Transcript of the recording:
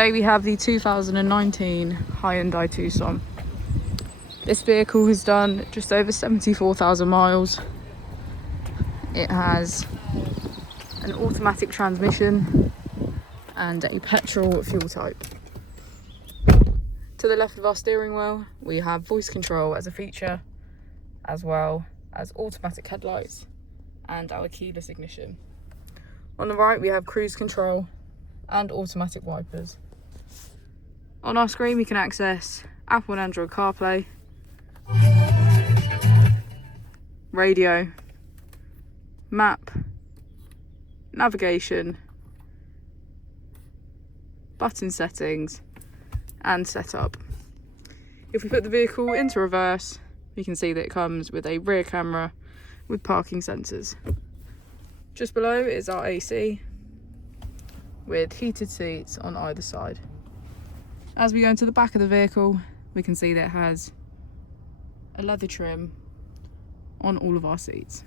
Today we have the 2019 Hyundai Tucson. This vehicle has done just over 74,000 miles. It has an automatic transmission and a petrol fuel type. To the left of our steering wheel, we have voice control as a feature, as well as automatic headlights and our keyless ignition. On the right, we have cruise control and automatic wipers. On our screen, we can access Apple and Android CarPlay, radio, map, navigation, button settings, and setup. If we put the vehicle into reverse, we can see that it comes with a rear camera with parking sensors. Just below is our AC with heated seats on either side. As we go into the back of the vehicle, we can see that it has a leather trim on all of our seats.